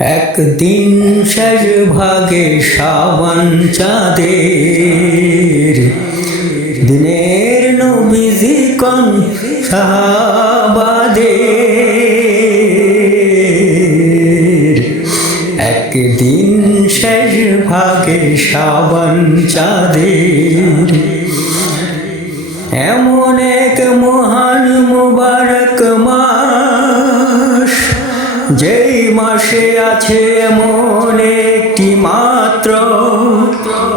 একদিন শেষ ভাগে শ্রাবণ চাঁদের দিনের নবীজি কোন সাহাবাদের একদিন শেষ ভাগে শ্রাবণ চাঁদের এমন এক মহান মুবারক মাস যেই মাসে আছে এমন একটি মাত্র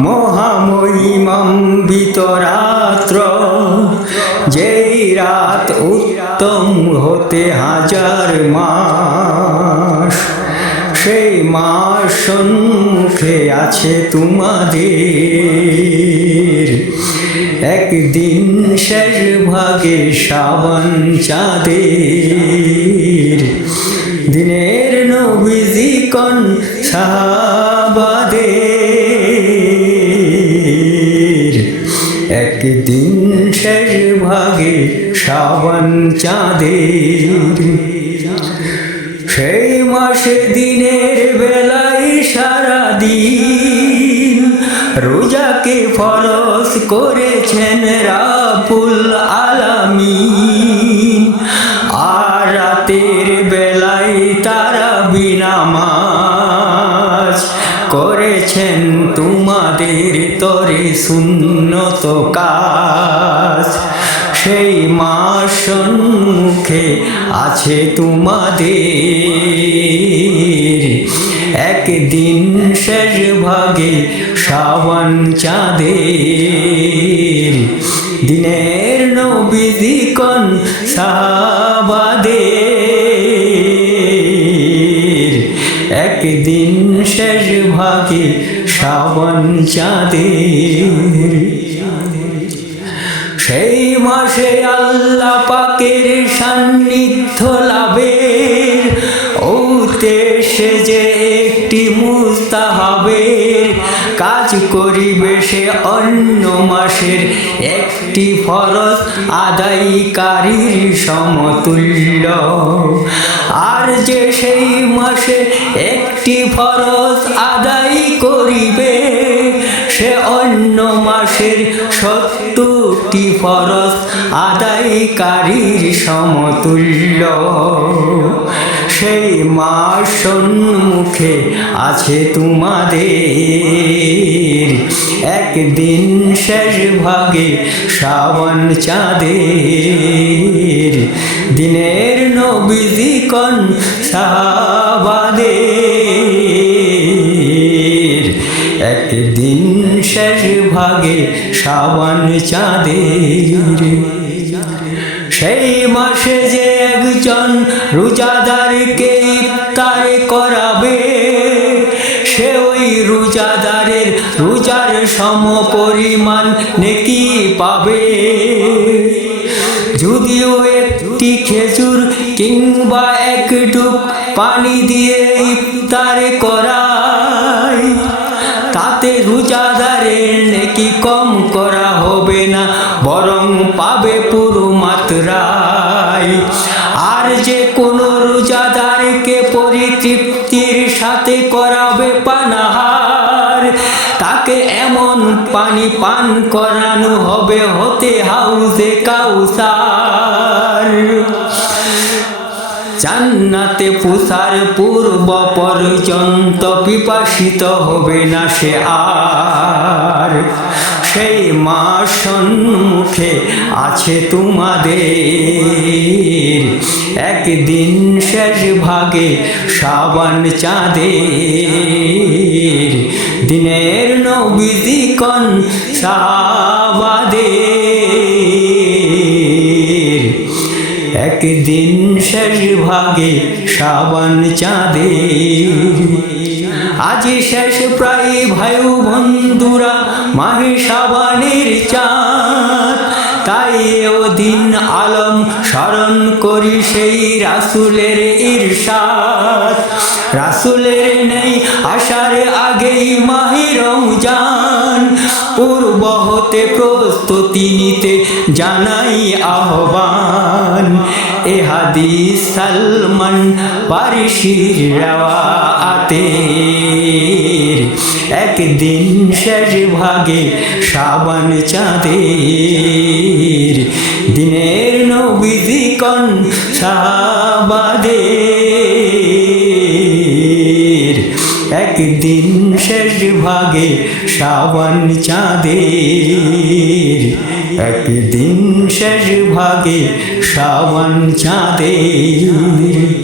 মহামহিমান্বিত রাত্র যেই রাত উত্তম হতে হাজার মাস সেই মাস সম্মুখে আছে তোমাদের একদিন শেষ ভাগে শ্রাবণ চাঁদের দিনের নবীজি কোন সাহাবাদের একদিন শেষ ভাগে শ্রাবণ চাঁদের সেই মাসে দিনের বেলায় সারা দিন রোজাকে ফরজ করেছেন রাব্বুল আলামিন আর রাতের বেলায় তারাবি নামাজ করেছেন তোমাদের তরে সুন্নত কাজ সেই মাস সম্মুখে আছে তোমাদের একদিন শেষ ভাগে শ্রাবণ চাঁদের দিনের নবীজি কোন সাহাবাদের একদিন শেষ ভাগে শ্রাবণ চাঁদের সেই মাসে আল্লাহ পাকের সান্নিধ্য লাভের উদ্দেশ্যে যে একটি মুস্তাহাবের কাজ করিবে সে অন্য মাসের একটি ফরজ আদায়কারীর সমতুল্য আর যে সেই মাসে একটি ফরজ আদায় করিবে সে অন্য মাসের 70টি ফরজ আদায়কারীর সমতুল্য সেই মাস সম্মুখে আছে তোমাদের একদিন শেষ ভাগে শ্রাবণ চাঁদের দিনের নবীজি কোন সাহাবাদের একদিন শেষ ভাগে শ্রাবণ চাঁদের সেই মাসে যে একজন রোজাদারকে ইফতার করাবে সে ওই রোজাদারের রোজার সমপরিমাণ নেকি পাবে যদিও একটি খেজুর কিংবা এক ডুব পানি দিয়ে ইফতার করায় তাতে রোজাদারের নেকি কম করা হবে না বরং পাবে পুরো মাত্রায় আর যে কোনো রোজাদারকে পরিতৃপ্তির সাথে করাবে পানাহার তাকে এমন পানি পান করানো হবে হতে হাউজে কাউসার জান্নাতে পৌঁছার পূর্ব পর্যন্ত পিপাসিত হবে না সে আর সেই মাস সম্মুখে আছে তোমাদের একদিন শেষ ভাগে শ্রাবণ চাঁদের দিনের নবীজি কোন সাহাবাদের একদিন শেষ ভাগে শ্রাবণ চাঁদের আজি শেষ প্রায় ভাই বন্ধুরা মাহে শ্রাবণের চাঁদ তাই ওদিন আলম স্মরণ করি সেই রাসূলের ইরশাদ রাসূলের নেই আসার আগেই মাহে রমজান, পূর্ব হতে প্রস্তুতি নিতে জানাই আহ্বান। এ হাদিস সালমান ফারসির রাওয়াতের, একদিন শেষ ভাগে শাবান চাঁদের, দিনের নবীজি কোন সাহাবাদের, একদিন শেষ ভাগে শাবান চাঁদের, একদিন শেষ ভাগে শাবান চাঁদের।